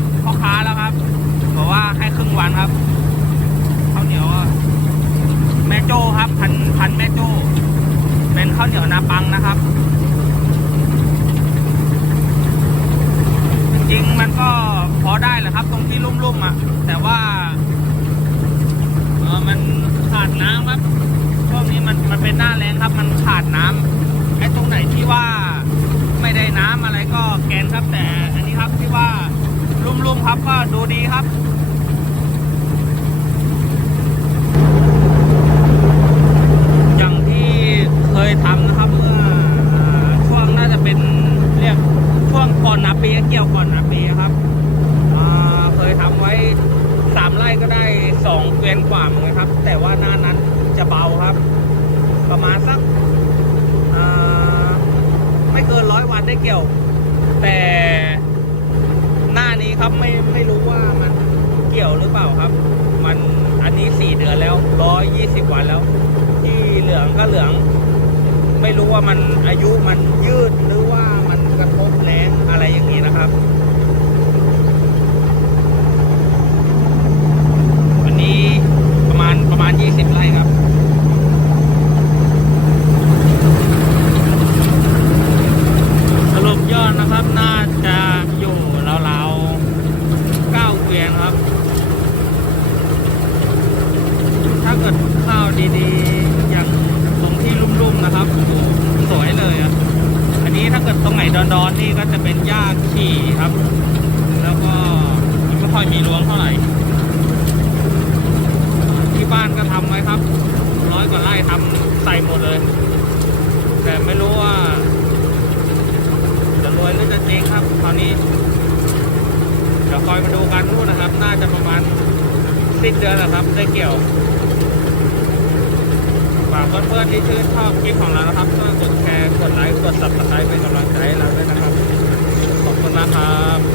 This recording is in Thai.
กับพ่อค้าแล้วครับบอกว่าให้ครึ่งวันครับข้าวเหนียวแม่โจ้ครับ พันพันแม่โจ้เป็นข้าวเหนียวนาปังนะครับ จริงๆมันก็พอได้แหละครับ ตรงที่ลุ่มๆอะ แต่ว่าเออมันขาดน้ำครับช่วงนี้มันมันเป็นหน้าแรงครับ มันขาดน้ำไอ้ตรงไหนที่ว่าไม่ได้น้ำอะไรก็แกนครับแต่อันนี้ครับที่ว่า ลุ่มๆครับก็ดูดีครับอย่างที่เคยทำนะครับเมื่อช่วงน่าจะเป็นเรียกช่วงก่อนนาปีเกี่ยวก่อนนาปีครับเคยทำไว้สามไร่ก็ได้สองเกวียนกว่าเหมือนกันครับ แต่ว่าหน้านั้นจะเบาครับ ประมาณสักไม่เกินร้อยวันได้เกี่ยว แต่ ครับไม่ไม่รู้ว่ามันเกี่ยวหรือเปล่าครับ มันอันนี้สี่เดือนแล้วร้อยยี่สิบวันแล้ว ที่เหลืองก็เหลือง ไม่รู้ว่ามันอายุมันยืดหรือว่ามันกระทบแรงอะไรอย่างนี้นะครับ วันนี้ประมาณประมาณ 20 ไร่ครับ สรุปยอดนะครับ น่าจะอยู่ราวๆ 9เกวียนครับ ถ้าเกิดข้าวดีๆ อย่างตรงที่ลุ่มๆนะครับ สวยเลยอะ อันนี้ถ้าเกิดตรงไหนดอนๆนี่ก็จะเป็นหญ้าขี่ครับ แล้วก็ไม่ค่อยมีรวงเท่าไหร่ ที่บ้านก็ทำไว้ครับ ร้อยกว่าไร่ทำใส่หมดเลย แต่ไม่รู้ว่า จะรวยหรือจะเจ๊งครับ คราวนี้ คอยมาดูกันนู่นนะครับ น่าจะประมาณสิ้นเดือนนะครับ ได้เกี่ยวฝากเพื่อนๆที่ชื่นชอบคลิปของเรานะครับช่วยกดแชร์กดไลค์กดซับสไครป์เป็นกำลังใจให้เราด้วยนะครับ ขอบคุณนะครับ